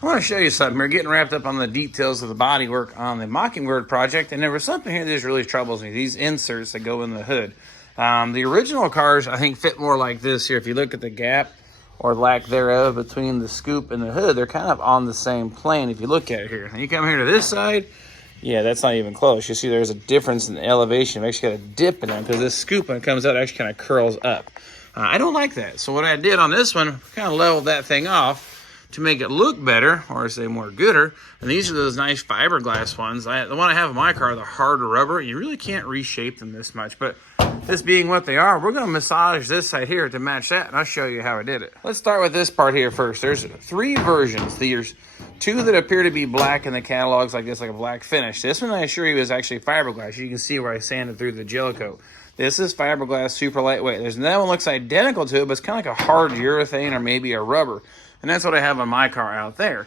I want to show you something. We're getting wrapped up on the details of the bodywork on the Mockingbird project, and there was something here that just really troubles me. These inserts that go in the hood. The original cars, I think, fit more like this here. If you look at the gap or lack thereof between the scoop and the hood, they're kind of on the same plane if you look at it here. And you come here to this side, yeah, that's not even close. You see there's a difference in the elevation. I've actually got a dip in it because this scoop, when it comes out, it actually kind of curls up. I don't like that. So what I did on this one, kind of leveled that thing off to make it look better, or say more gooder. And these are those nice fiberglass ones. The one I have in my car, the harder rubber, you really can't reshape them this much. But this being what they are, we're gonna massage this side here to match that, and I'll show you how I did it. Let's start with this part here first. There's 3 versions. There's 2 that appear to be black in the catalogs like this, like a black finish. This one I assure you is actually fiberglass. You can see where I sanded through the gel coat. This is fiberglass, super lightweight. There's another one looks identical to it, but it's kind of like a hard urethane or maybe a rubber. And that's what I have on my car out there.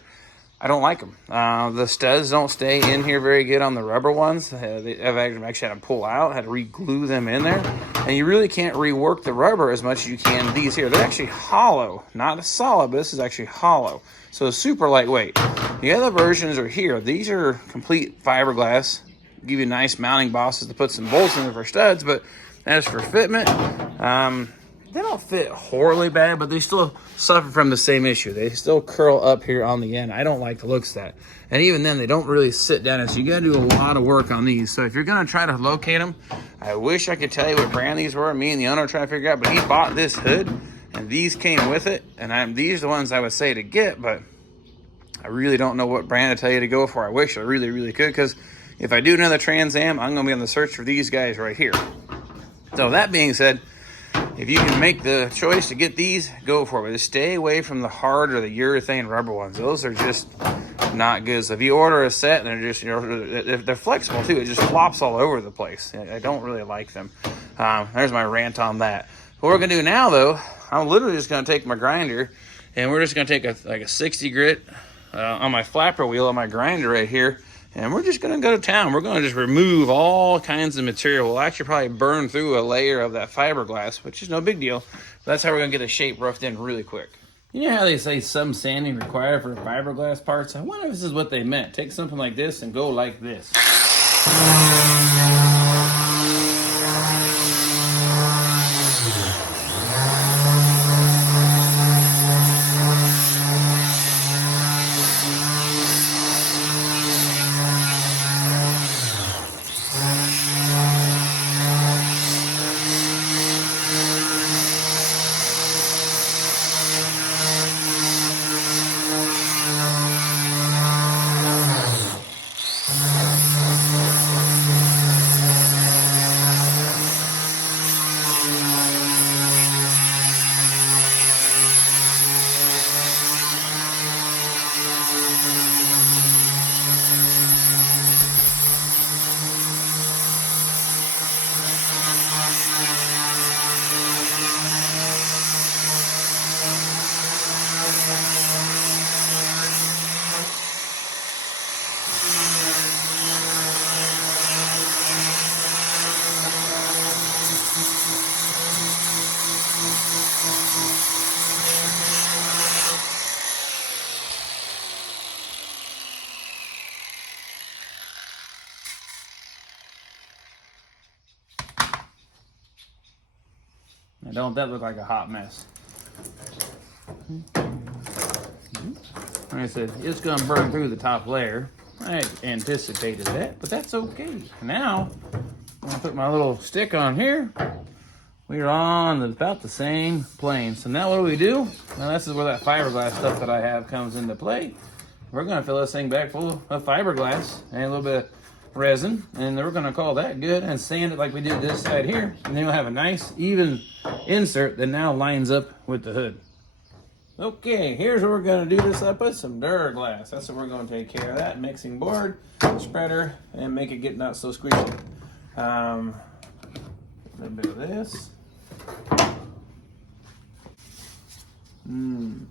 I don't like them. The studs don't stay in here very good on the rubber ones. I've actually had to pull out, had to re-glue them in there. And you really can't rework the rubber as much as you can these here. They're actually hollow, not a solid, but this is actually hollow. So it's super lightweight. The other versions are here. These are complete fiberglass. Give you nice mounting bosses to put some bolts in there for studs, but as for fitment, they don't fit horribly bad, but they still suffer from the same issue. They still curl up here on the end. I don't like the looks of that. And even then, they don't really sit down. So you got to do a lot of work on these. So if you're going to try to locate them, I wish I could tell you what brand these were. Me and the owner are trying to figure out, but he bought this hood, and these came with it. And these are the ones I would say to get, but I really don't know what brand to tell you to go for. I wish I really, really could, because if I do another TransAm, I'm going to be on the search for these guys right here. So that being said, if you can make the choice to get these, go for it. But stay away from the hard or the urethane rubber ones. Those are just not good. So if you order a set and they're just, they're flexible too, it just flops all over the place. I don't really like them. There's my rant on that. What we're gonna do now though, I'm literally just gonna take my grinder and we're just gonna take a 60 grit on my flapper wheel on my grinder right here. And we're just going to go to town. We're going to just remove all kinds of material. We'll actually probably burn through a layer of that fiberglass, which is no big deal. But that's how we're going to get the shape roughed in really quick. You know how they say some sanding required for fiberglass parts? I wonder if this is what they meant. Take something like this and go like this. Now, don't that look like a hot mess? Like I said, it's going to burn through the top layer. I anticipated that, but that's okay. Now, I'm going to put my little stick on here. We're on about the same plane. So now what do we do? Now this is where that fiberglass stuff that I have comes into play. We're going to fill this thing back full of fiberglass and a little bit of resin, and then we're going to call that good and sand it like we did this side here, and then we'll have a nice even insert that now lines up with the hood. Okay, here's what we're going to do this up with, some Duraglass. That's what we're going to take care of that. Mixing board, spreader, and make it get not so squeaky. A little bit of this. Yum.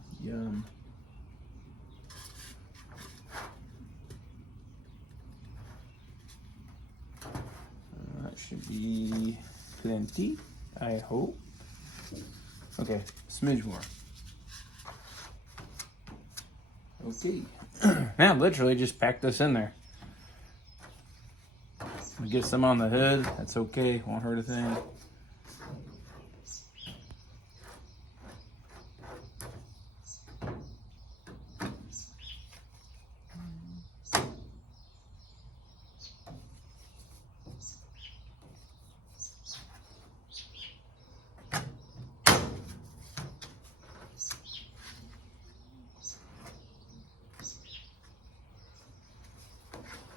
That should be plenty, I hope. Okay, smidge more. Okay. Now literally just pack this in there. Get some on the hood, that's okay, won't hurt a thing.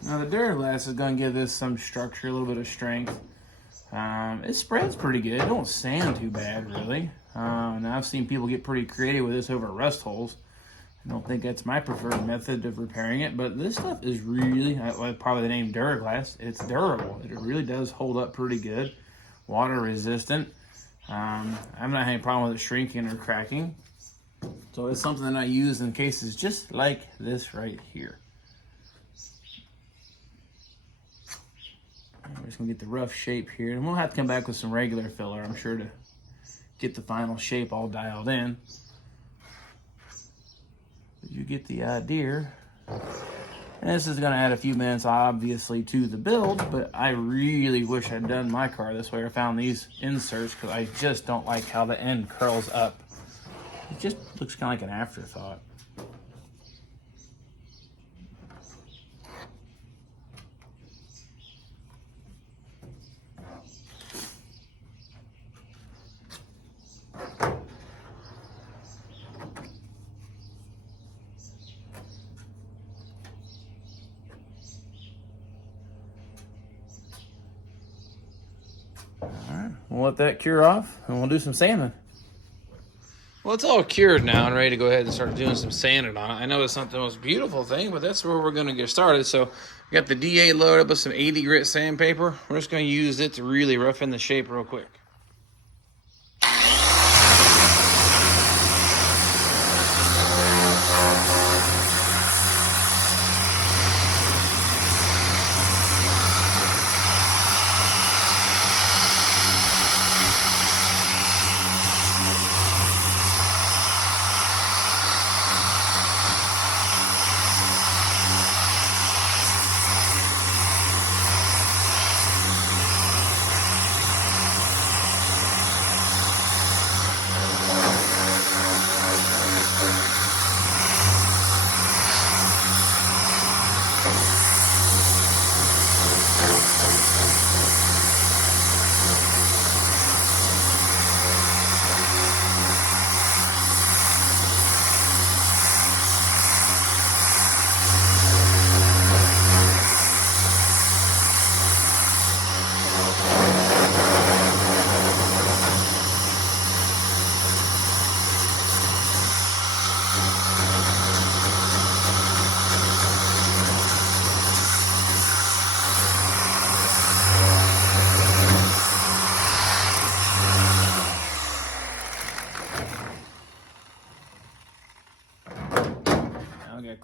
Now the fiberglass is going to give this some structure, a little bit of strength. It spreads pretty good. It don't sand too bad, really. Now I've seen people get pretty creative with this over rust holes. I don't think that's my preferred method of repairing it, but this stuff is really, probably the name fiberglass, it's durable. It really does hold up pretty good. Water resistant. I'm not having a problem with it shrinking or cracking. So it's something that I use in cases just like this right here. We're just gonna get the rough shape here, and we'll have to come back with some regular filler, I'm sure, to get the final shape all dialed in. But you get the idea. And this is gonna add a few minutes, obviously, to the build, but I really wish I'd done my car this way or found these inserts, because I just don't like how the end curls up. It just looks kind of like an afterthought. Alright, we'll let that cure off and we'll do some sanding. Well, it's all cured now and ready to go ahead and start doing some sanding on it. I know it's not the most beautiful thing, but that's where we're going to get started. So we got the DA loaded up with some 80 grit sandpaper. We're just going to use it to really rough in the shape real quick.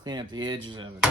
Clean up the edges of it.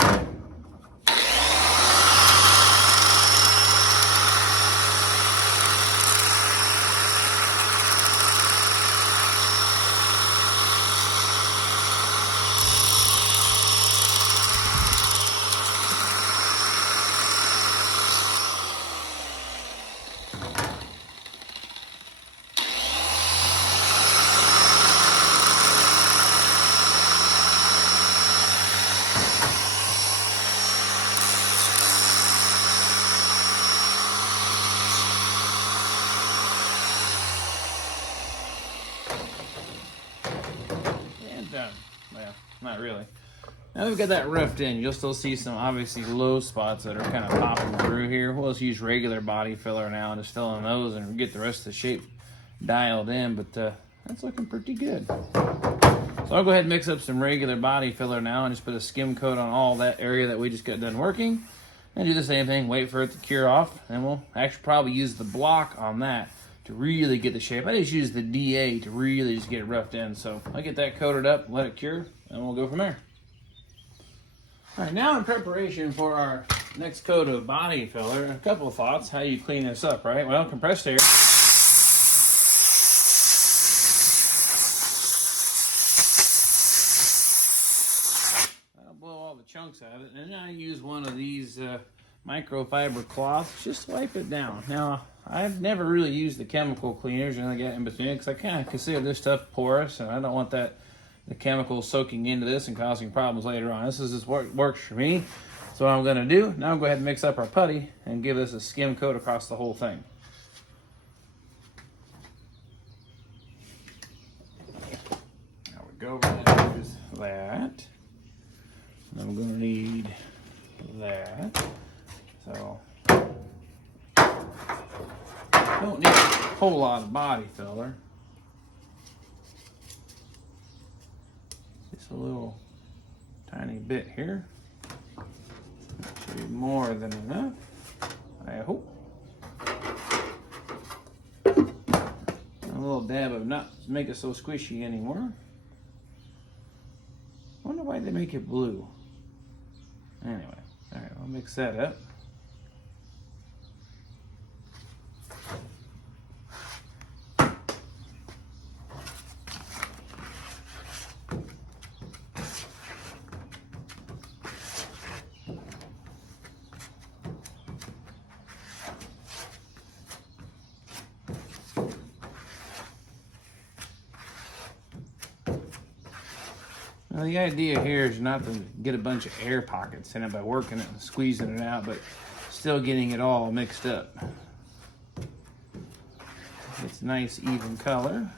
Done. Well, not really. Now we've got that roughed in. You'll still see some obviously low spots that are kind of popping through here. We'll just use regular body filler now and just fill in those and get the rest of the shape dialed in, but that's looking pretty good. So I'll go ahead and mix up some regular body filler now and just put a skim coat on all that area that we just got done working. And do the same thing, wait for it to cure off, and we'll actually probably use the block on that to really get the shape. I just use the DA to really just get it roughed in. So I'll get that coated up, let it cure, and we'll go from there. All right, now in preparation for our next coat of body filler, a couple of thoughts, how you clean this up, right? Well, compressed air. the chunks out of it. And then I use one of these microfiber cloths, just wipe it down. Now, I've never really used the chemical cleaners or anything like that in between, because I kind of consider this stuff porous, and I don't want the chemicals soaking into this and causing problems later on. This is just what works for me. So what I'm gonna do, now I'm going to go ahead and mix up our putty and give this a skim coat across the whole thing. There we go, there's that. And I'm gonna need that. So, don't need a whole lot of body filler. Just a little tiny bit here. Should be more than enough, I hope. A little dab of not to make it so squishy anymore. Wonder why they make it blue. Anyway, all right, I'll mix that up. Now the idea here is not to get a bunch of air pockets in it by working it and squeezing it out, but still getting it all mixed up. It's nice even color.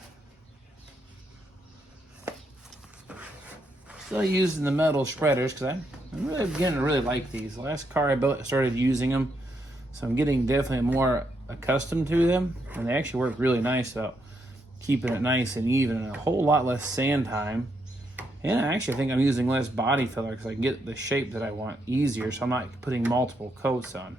Still using the metal spreaders because I'm really beginning to really like these. The last car I built, I started using them, so I'm getting definitely more accustomed to them, and they actually work really nice about keeping it nice and even, and a whole lot less sand time. And I actually think I'm using less body filler because I can get the shape that I want easier, so I'm not putting multiple coats on.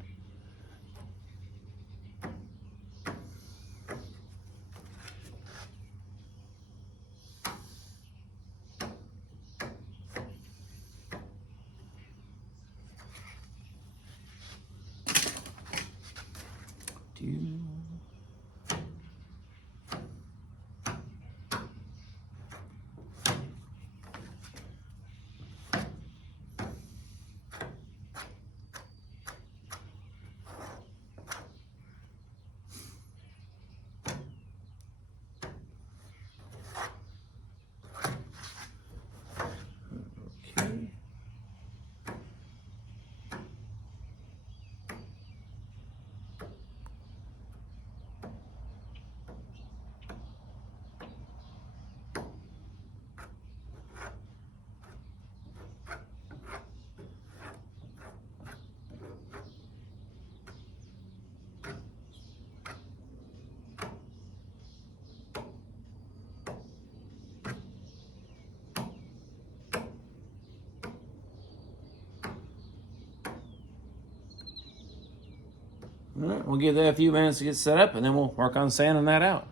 All right, we'll give that a few minutes to get set up, and then we'll work on sanding that out.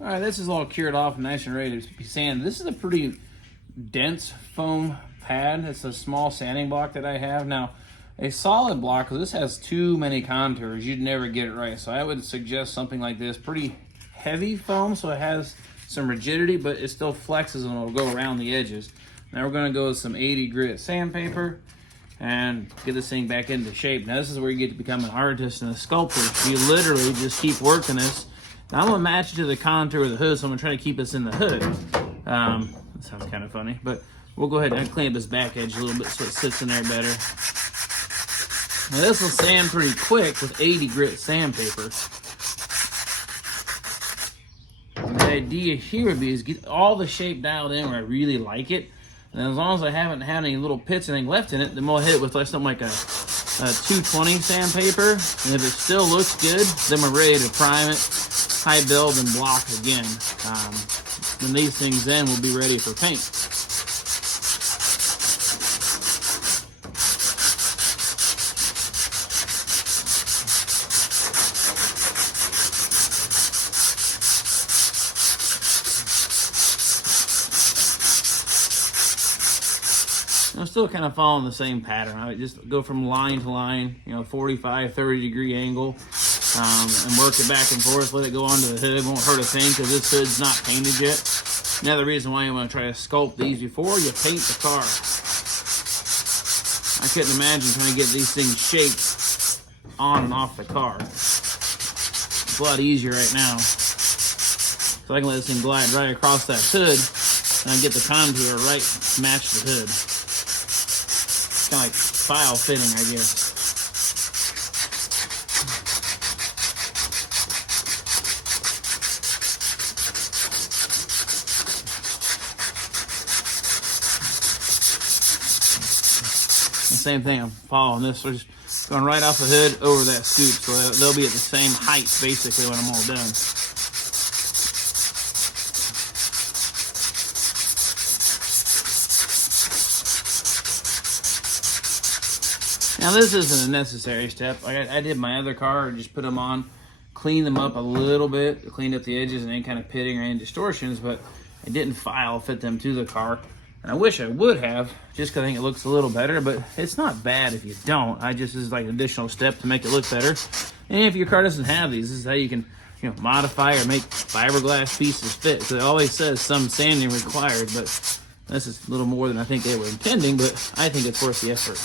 All right, this is all cured off and nice and ready to be sanded. This is a pretty dense foam pad. It's a small sanding block that I have. Now, a solid block, because this has too many contours, you'd never get it right. So I would suggest something like this, pretty heavy foam, so it has some rigidity, but it still flexes and it'll go around the edges. Now we're gonna go with some 80 grit sandpaper and get this thing back into shape. Now this is where you get to become an artist and a sculptor. You literally just keep working this. Now I'm gonna match it to the contour of the hood, so I'm gonna try to keep this in the hood. That sounds kind of funny, but we'll go ahead and clean up this back edge a little bit so it sits in there better. Now this will sand pretty quick with 80 grit sandpaper. And the idea here would be is get all the shape dialed in where I really like it. And as long as I haven't had any little pits or anything left in it, then we'll hit it with like something like a 220 sandpaper. And if it still looks good, then we're ready to prime it, high build, and block again. When these things in, we'll be ready for paint. I'm still kind of following the same pattern. I would just go from line to line, 45, 30 degree angle, and work it back and forth, let it go onto the hood. Won't hurt a thing because this hood's not painted yet. Another reason why you want to try to sculpt these before you paint the car. I couldn't imagine trying to get these things shaped on and off the car. It's a lot easier right now. So I can let this thing glide right across that hood and I get the contour right, match the hood. It's kind of like file fitting, I guess. Same thing, I'm following this. We're just going right off the hood over that scoop, so they'll be at the same height basically when I'm all done. Now this isn't a necessary step. Like I did my other car, just put them on, cleaned them up a little bit, cleaned up the edges and any kind of pitting or any distortions, but I didn't file fit them to the car. And I wish I would have, just because I think it looks a little better, but it's not bad if you don't. This is like an additional step to make it look better. And if your car doesn't have these, this is how you can, modify or make fiberglass pieces fit. So it always says some sanding required, but this is a little more than I think they were intending, but I think it's worth the effort.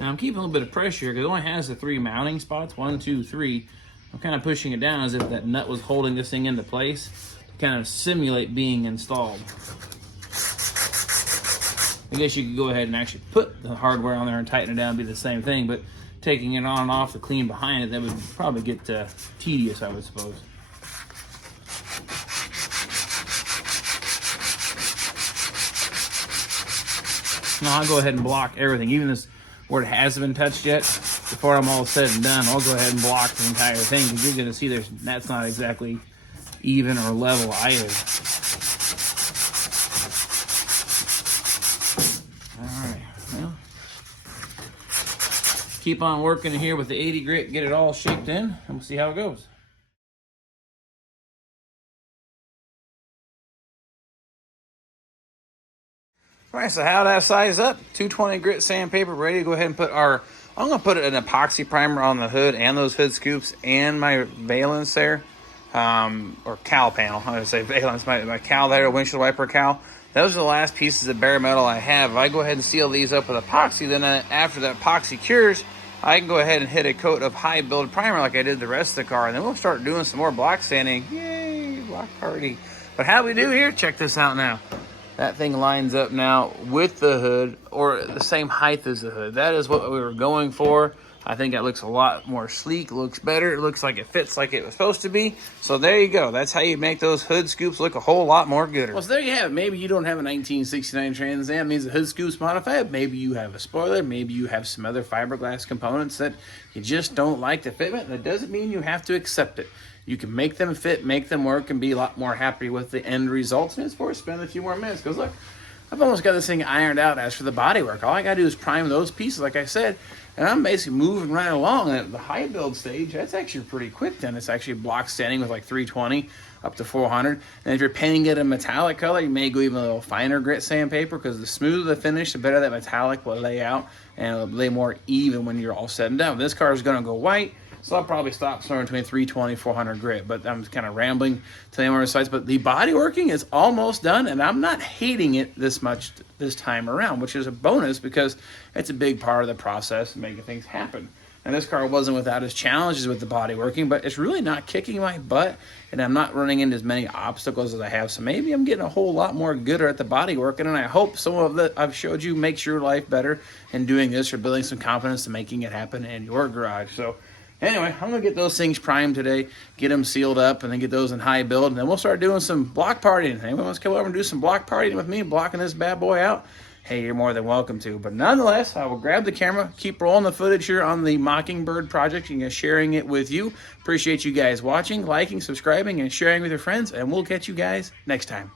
Now I'm keeping a little bit of pressure here because it only has the 3 mounting spots, 1, 2, 3. I'm kind of pushing it down as if that nut was holding this thing into place to kind of simulate being installed. I guess you could go ahead and actually put the hardware on there and tighten it down and be the same thing, but taking it on and off to clean behind it, that would probably get tedious, I would suppose. Now I'll go ahead and block everything, even this where it hasn't been touched yet. Before I'm all said and done, I'll go ahead and block the entire thing because you're going to see that's not exactly even or level either. All right, well, keep on working here with the 80 grit, get it all shaped in, and we'll see how it goes. All right, so how that size up? 220 grit sandpaper, ready to go ahead and put I'm going to put an epoxy primer on the hood and those hood scoops and my valence there, or cowl panel. I would say valence, my cowl there, windshield wiper cowl. Those are the last pieces of bare metal I have. If I go ahead and seal these up with epoxy, then after the epoxy cures, I can go ahead and hit a coat of high build primer like I did the rest of the car, and then we'll start doing some more block sanding. Yay, block party. But how we do here? Check this out now. That thing lines up now with the hood, or the same height as the hood. That is what we were going for. I think that looks a lot more sleek, looks better. It looks like it fits like it was supposed to be. So there you go. That's how you make those hood scoops look a whole lot more gooder. Well, so there you have it. Maybe you don't have a 1969 Trans Am. It means the hood scoops modified. Maybe you have a spoiler. Maybe you have some other fiberglass components that you just don't like the fitment. That doesn't mean you have to accept it. You can make them fit, make them work, and be a lot more happy with the end results. And it's worth spending a few more minutes. Because look, I've almost got this thing ironed out. As for the bodywork, all I got to do is prime those pieces, like I said, and I'm basically moving right along. At the high build stage, that's actually pretty quick then. It's actually block standing with like 320 up to 400. And if you're painting it a metallic color, you may go even a little finer grit sandpaper, because the smoother the finish, the better that metallic will lay out, and it'll lay more even when you're all said and done. This car is going to go white. So I'll probably stop somewhere between 320, 400 grit, but I'm kind of rambling to the more sides. But the body working is almost done, and I'm not hating it this much this time around, which is a bonus because it's a big part of the process of making things happen. And this car wasn't without its challenges with the body working, but it's really not kicking my butt, and I'm not running into as many obstacles as I have. So maybe I'm getting a whole lot more gooder at the body working, and I hope some of that I've showed you makes your life better in doing this, or building some confidence in making it happen in your garage. So anyway, I'm going to get those things primed today, get them sealed up, and then get those in high build, and then we'll start doing some block partying. Anyone wants to come over and do some block partying with me, blocking this bad boy out? Hey, you're more than welcome to. But nonetheless, I will grab the camera, keep rolling the footage here on the Mockingbird project, and sharing it with you. Appreciate you guys watching, liking, subscribing, and sharing with your friends, and we'll catch you guys next time.